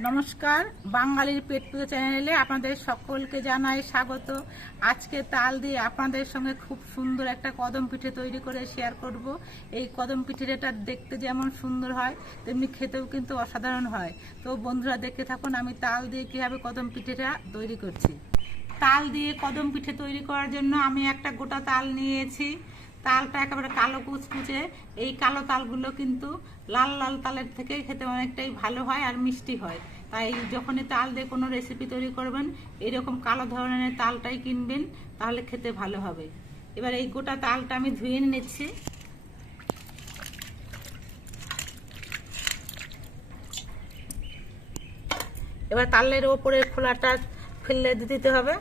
নমস্কার, বাঙালির পেট পুজো চ্যানেলে আপনাদের সকলকে জানাই স্বাগত। আজকে তাল দিয়ে আপনাদের সঙ্গে খুব সুন্দর একটা কদম পিঠে তৈরি করে শেয়ার করব। এই কদম পিঠেটা দেখতে যেমন সুন্দর হয়, তেমনি খেতেও কিন্তু অসাধারণ হয়। তো বন্ধুরা, দেখতে থাকুন, আমি তাল দিয়ে কীভাবে কদম পিঠেটা তৈরি করছি। তাল দিয়ে কদম পিঠে তৈরি করার জন্য আমি একটা গোটা তাল নিয়েছি। তালটা একেবারে কালো কুচকুচে। এই কালো তালগুলো কিন্তু লাল লাল তালের থেকে খেতে অনেকটাই ভালো হয় আর মিষ্টি হয়। তাই যখনই তাল দিয়ে কোনো রেসিপি তৈরি করবেন, এরকম কালো ধরনের তালটাই কিনবেন, তাহলে খেতে ভালো হবে। এবার এই গোটা তালটা আমি ধুয়ে নিচ্ছি। এবার তালের ওপরের খোলাটা ফেললে দিতে হবে।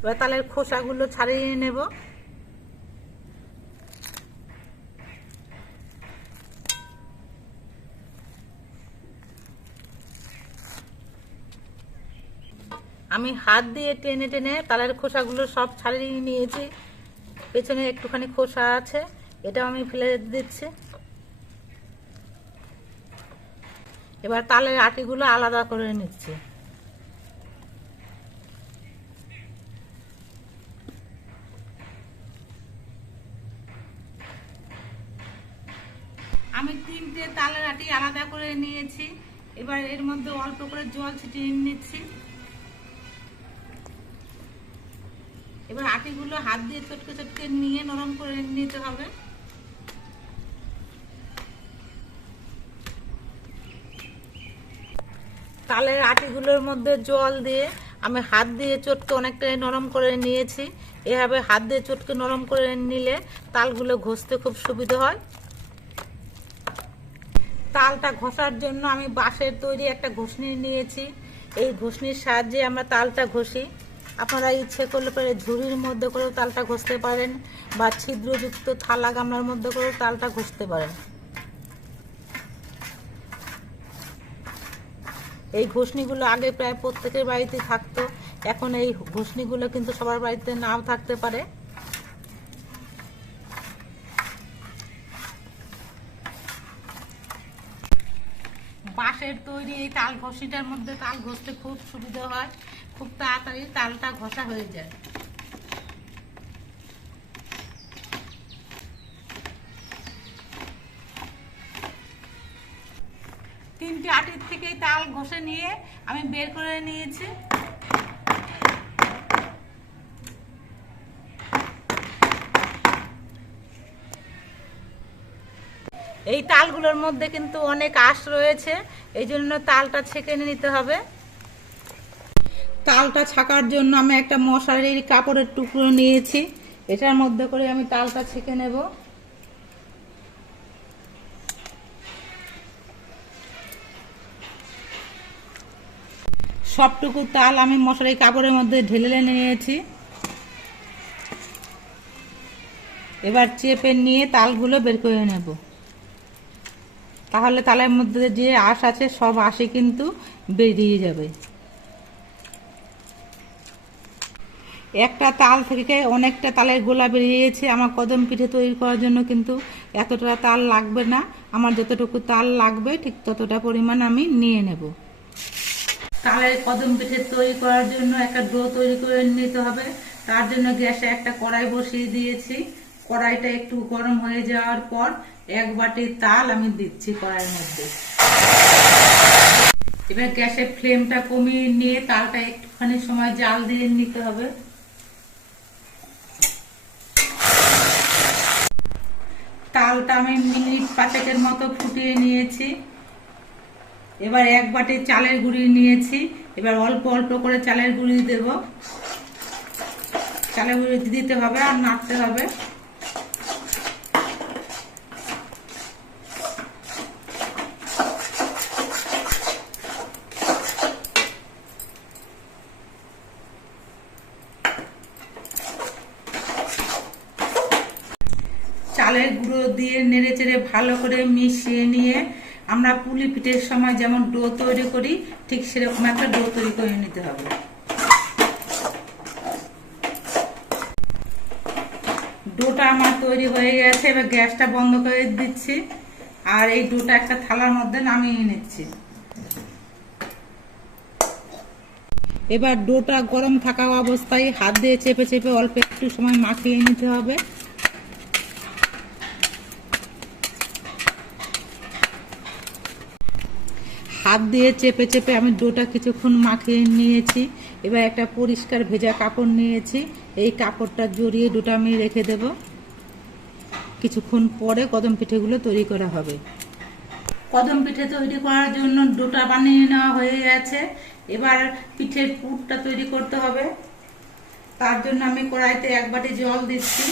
এবার তালের খোসাগুলো ছাড়িয়ে নেব। আমি হাত দিয়ে টেনে টেনে তালের খোসাগুলো সব ছাড়িয়ে নিয়েছি। পেছনে একটুখানি খোসা আছে, এটাও আমি ফেলে দিচ্ছি। এবার তালের আটিগুলো আলাদা করে নিচ্ছি। তিনটে তালের আলাদা করে নিয়েছি। এবার এর মধ্যে অল্প করে জল ছিটিয়ে নিচ্ছি। এবার আটিগুলো হাত দিয়ে চটকে চটকে নিয়ে নরম করে নিতে হবে। তালের আটিগুলোর মধ্যে জল দিয়ে আমি হাত দিয়ে চটকে অনেকটাই নরম করে নিয়েছি। এভাবে হাত দিয়ে চটকে নরম করে নিলে তালগুলো ঘষতে খুব সুবিধা হয়। তালটা ঘষার জন্য আমি বাঁশের তৈরি একটা ঘষনি নিয়েছি। এই ঘষনির সাহায্যে আমরা তালটা ঘষি। আপনারা ইচ্ছে করলে পরে ঝুড়ির মধ্যে করেও তালটা ঘষতে পারেন বা ছিদ্রযুক্ত থালা গামলার মধ্যে করেও তালটা ঘষতে পারেন। এই ঘষনিগুলো আগে প্রায় প্রত্যেকের বাড়িতে থাকতো। এখন এই ঘষনিগুলো কিন্তু সবার বাড়িতে নাও থাকতে পারে। বাঁশের তৈরি এই তাল ঘষিটার মধ্যে তাল ঘষতে খুব সুবিধা হয়। খুব তাড়াতাড়ি তালটা ঘষা হয়ে যায়। তিনটে আটির থেকে তাল ঘষে নিয়ে আমি বের করে নিয়েছি। এই তালগুলোর মধ্যে কিন্তু অনেক আঁশ রয়েছে, এই জন্য তালটা ছেঁকে নিতে হবে। তালটা ছাকার জন্য আমি একটা মশারির কাপড়ের টুকরো নিয়েছি, এটার মধ্যে করে আমি তালটা ছেঁকে নেব। সবটুকু তাল আমি মশারি কাপড়ের মধ্যে ঢেলে নিয়েছি। এবার চেপে নিয়ে তালগুলো বের করে নেব। তাহলে তালের মধ্যে যে আঁশ আছে, সব আঁশই কিন্তু বেরিয়ে যাবে। একটা তাল থেকে অনেকটা তালের গোলা বেরিয়েছে। আমার কদম পিঠে তৈরি করার জন্য কিন্তু এতটা তাল লাগবে না। আমার যতটুকু তাল লাগবে, ঠিক ততটা পরিমাণ আমি নিয়ে নেব। তালের কদম পিঠে তৈরি করার জন্য একটা ডো তৈরি করে নিতে হবে। তার জন্য গ্যাসে একটা কড়াই বসিয়ে দিয়েছি। কড়াইটা একটু গরম হয়ে যাওয়ার পর এক বাটি তাল আমি দিচ্ছি কড়াইয়ের মধ্যে। এবার গ্যাসের ফ্লেমটা কমিয়ে নিয়ে তালটা একটুখানি সময় জাল দিয়ে নিতে হবে। তালটা আমি মিনিট পাঁচেকের মতো ফুটিয়ে নিয়েছি। এবার এক বাটি চালের গুঁড়ি নিয়েছি। এবার অল্প অল্প করে চালের গুঁড়ি দেব। চালের গুঁড়ি দিতে হবে আর নাড়তে হবে চালের গুঁড়ো দিয়ে নেড়ে চেড়ে ভালো করে মিশিয়ে নিয়ে আমরা পুলি পিঠের সময় যেমন ডো তৈরি করি, ঠিক সেরকম একটা ডো তৈরি করে নিতে হবে। ডোটা আমার তৈরি হয়ে গেছে, এবার গ্যাসটা বন্ধ করে দিচ্ছি। আর এই ডোটা একটা থালার মধ্যে নামিয়ে নিচ্ছি। এবার ডোটা গরম থাকা অবস্থায় হাত দিয়ে চেপে চেপে অল্প একটু সময় মাখিয়ে নিতে হবে। হাত দিয়ে চেপে চেপে আমি ডোটা কিছুক্ষণ মাখিয়ে নিয়েছি। এবার একটা পরিষ্কার ভেজা কাপড় নিয়েছি। এই কাপড়টা জড়িয়ে ডোটা আমি রেখে দেব। কিছুক্ষণ পরে কদম পিঠেগুলো তৈরি করা হবে। কদম পিঠে তৈরি করার জন্য ডোটা বানিয়ে নেওয়া হয়ে গেছে। এবার পিঠের পুরটা তৈরি করতে হবে। তার জন্য আমি কড়াইতে এক বাটি জল দিচ্ছি।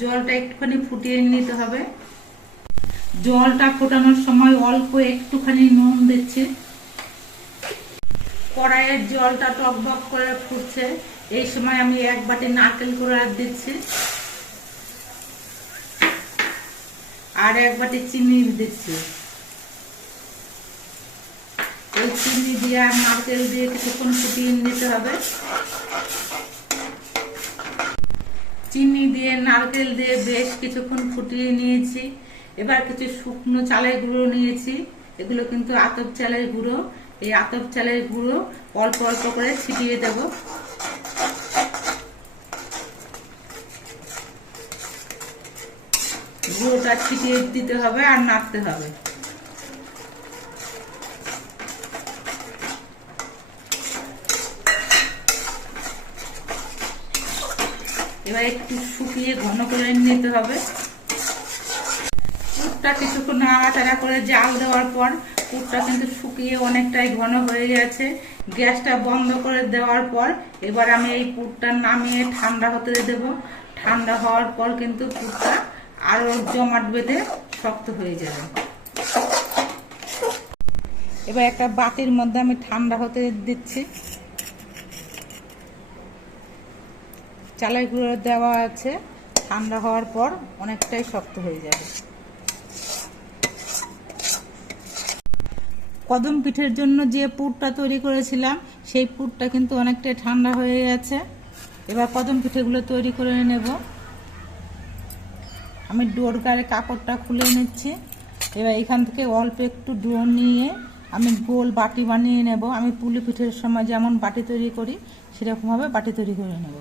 জলটা একটুখানি ফুটিয়ে নিতে হবে। জলটা ফোটানোর সময় অল্প একটুখানি নুন দিচ্ছি। কড়াইয়ের জলটা টকবক করে ফুটছে। এই সময় আমি এক বাটি নারকেল করে দিচ্ছি। আর এক বাটি চিনি দিচ্ছি। এই চিনি দিয়ে আর নারকেল দিয়ে কিছুক্ষণ ফুটিয়ে নিতে হবে। চিনি দিয়ে নারকেল দিয়ে বেশ কিছুক্ষণ ফুটিয়ে নিয়েছি। এবার কিছু শুকনো চালের গুঁড়ো নিয়েছি। এগুলো কিন্তু আতপ চালের গুঁড়ো। এই আতপ চালের গুঁড়ো অল্প অল্প করে ছিটিয়ে দেব। গুঁড়োটা ছিটিয়ে দিতে হবে আর নাড়তে হবে। এবার একটু শুকিয়ে ঘন করে নিতে হবে। পুরটা কিছুক্ষণ নাড়াচাড়া করে জাল দেওয়ার পর পুরটা কিন্তু শুকিয়ে অনেকটাই ঘন হয়ে গেছে। গ্যাসটা বন্ধ করে দেওয়ার পর এবার আমি এই পুরটা নামিয়ে ঠান্ডা হতে দেব। ঠান্ডা হওয়ার পর কিন্তু পুরটা আরও জমাট বেঁধে শক্ত হয়ে যাবে। এবার একটা বাতির মধ্যে আমি ঠান্ডা হতে দিচ্ছি। চালের গুঁড়ো দেওয়া আছে। ঠান্ডা হওয়ার পর অনেকটাই শক্ত হয়ে যাবে। কদম পিঠের জন্য যে পুরটা তৈরি করেছিলাম, সেই পুরটা কিন্তু অনেকটাই ঠান্ডা হয়ে গেছে। এবার কদম পিঠেগুলো তৈরি করে নেব। আমি ডোর গাড়ে কাপড়টা খুলে নিচ্ছি। এবার এখান থেকে অল্প একটু ডো নিয়ে আমি গোল বাটি বানিয়ে নেব। আমি পুলি পিঠের সময় যেমন বাটি তৈরি করি, সেরকমভাবে বাটি তৈরি করে নেব।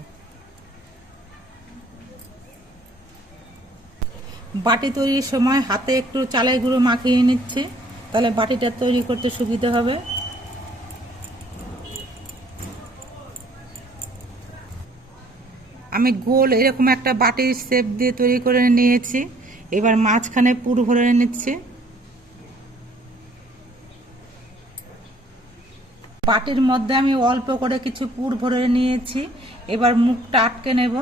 বাটি তৈরির সময় হাতে একটু চালের গুঁড়ো মাখিয়ে নিচ্ছে। তাহলে বাটিটা তৈরি করতে সুবিধা হবে। আমি গোল এরকম একটা বাটির শেপ দিয়ে তৈরি করে নিয়েছি। এবার মাঝখানে পুর ভরে নিচ্ছি। বাটির মধ্যে আমি অল্প করে কিছু পুর ভরে নিয়েছি। এবার মুখটা আটকে নেব।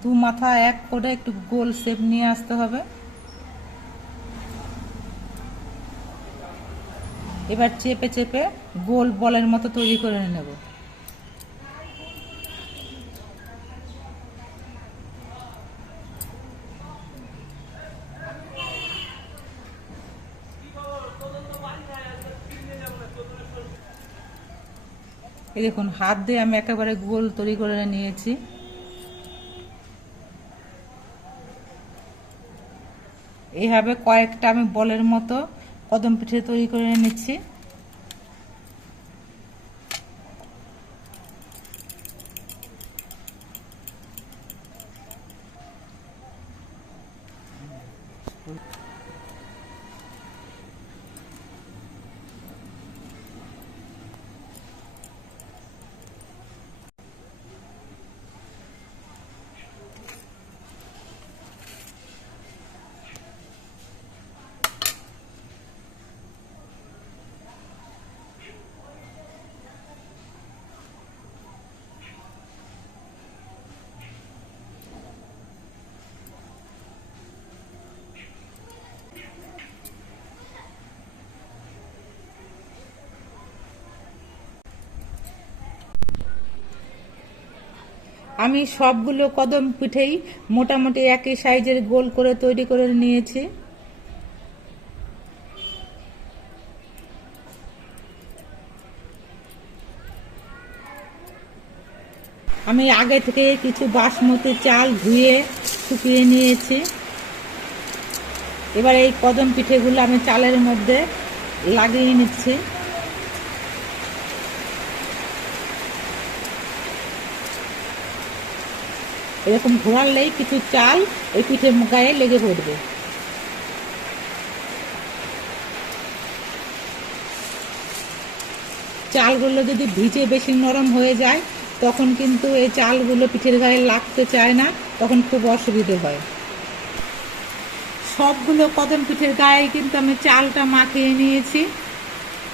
দু মাথা এক করে একটু গোল শেপ নিয়ে আসতে হবে। এবার চেপে চেপে গোল বলের মতো তৈরি করে নেব। এই দেখুন, হাত দিয়ে আমি একেবারে গোল তৈরি করে নিয়েছি। এইভাবে কয়েকটা আমি বলের মতো কদম পিঠে তৈরি করে নিচ্ছি আমি সবগুলো কদম পিঠেই মোটামুটি একই সাইজের গোল করে তৈরি করে নিয়েছি। আমি আগে থেকে কিছু বাসমতি চাল ধুয়ে শুকিয়ে নিয়েছি। এবার এই কদম পিঠেগুলো আমি চালের মধ্যে লাগিয়ে নিচ্ছি। এরকম ঘোরালেই কিছু চাল ওই পিঠের গায়ে লেগে পড়বে। চালগুলো যদি ভিজে বেশি নরম হয়ে যায়, তখন কিন্তু এই চালগুলো পিঠের গায়ে লাগতে চায় না, তখন খুব অসুবিধে হয়। সবগুলো কদম পিঠের গায়ে কিন্তু আমি চালটা মাখিয়ে নিয়েছি।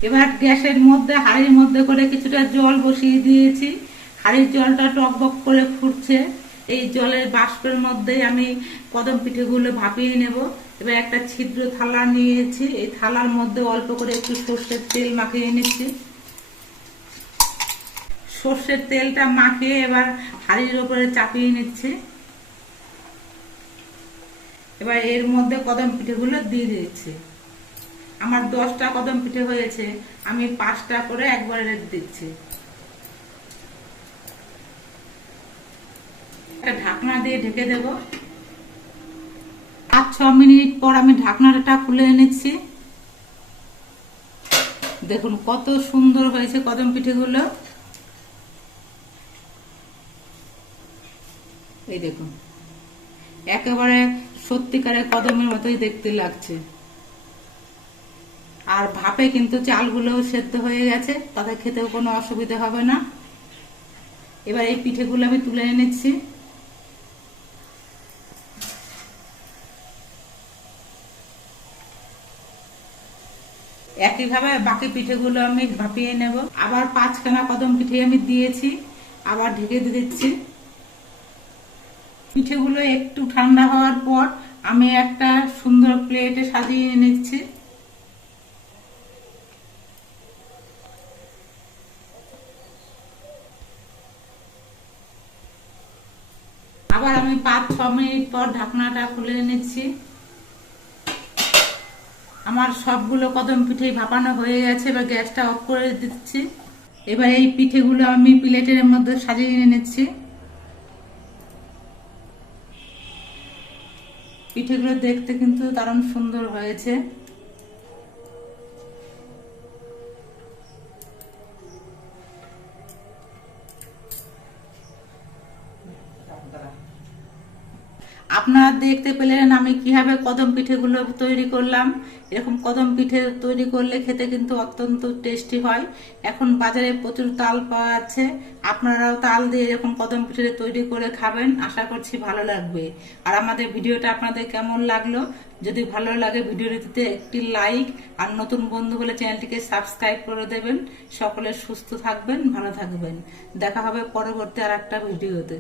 এবার গ্যাসের মধ্যে, হাঁড়ির মধ্যে করে কিছুটা জল বসিয়ে দিয়েছি। হাঁড়ির জলটা টকবক করে ফুটছে। এই জলের বাষ্পের মধ্যে আমি কদম পিঠেগুলো ভাপিয়ে নেব। এবার একটা ছিদ্র থালা নিয়েছি। এই থালার মধ্যে অল্প করে একটু সর্ষের তেল মাখিয়ে নিচ্ছি। সর্ষের তেলটা মাখিয়ে এবার হাঁড়ির ওপরে চাপিয়ে নিচ্ছি। এবার এর মধ্যে কদম পিঠেগুলো দিয়ে দিচ্ছি। আমার দশটা কদম পিঠে হয়েছে। আমি পাঁচটা করে একবারে দিচ্ছি। একটা ঢাকনা দিয়ে ঢেকে দেব। পাঁচ, ছ মিনিট পর আমি ঢাকনাটা খুলে এনেছি। দেখুন কত সুন্দর হয়েছে কদম পিঠেগুলো। এই দেখুন, একেবারে সত্যিকারের কদমের মতোই দেখতে লাগছে। আর ভাপে কিন্তু চালগুলোও সেদ্ধ হয়ে গেছে, তাতে খেতেও কোনো অসুবিধা হবে না। এবার এই পিঠেগুলো আমি তুলে এনেছি। একইভাবে বাকি পিঠেগুলো আমি ভাপিয়ে নেব। আবার পাঁচখানা কদম পিঠে আমি দিয়েছি, আবার ঢেকে দিচ্ছি। পিঠেগুলো একটু ঠান্ডা হওয়ার পর আমি একটা সুন্দর প্লেটে সাজিয়ে নিচ্ছি আবার আমি পাঁচ ছ মিনিট পর ঢাকনাটা খুলে নিচ্ছি আমার সবগুলো কদম পিঠেই ভাপানো হয়ে গেছে, এবার গ্যাসটা অফ করে দিচ্ছি। এবার এই পিঠেগুলো আমি প্লেটের মধ্যে সাজিয়ে নিয়ে নিচ্ছি। পিঠেগুলো দেখতে কিন্তু দারুণ সুন্দর হয়েছে। আপনারা দেখতে পেলেন আমি কীভাবে কদম পিঠেগুলো তৈরি করলাম। এরকম কদম পিঠে তৈরি করলে খেতে কিন্তু অত্যন্ত টেস্টি হয়। এখন বাজারে প্রচুর তাল পাওয়া যাচ্ছে। আপনারাও তাল দিয়ে এরকম কদম পিঠে তৈরি করে খাবেন। আশা করছি ভালো লাগবে। আর আমাদের ভিডিওটা আপনাদের কেমন লাগল? যদি ভালো লাগে ভিডিওটিতে একটি লাইক আর নতুন বন্ধু হলে চ্যানেলটিকে সাবস্ক্রাইব করে দেবেন। সকলে সুস্থ থাকবেন, ভালো থাকবেন। দেখা হবে পরবর্তী আর একটা ভিডিওতে।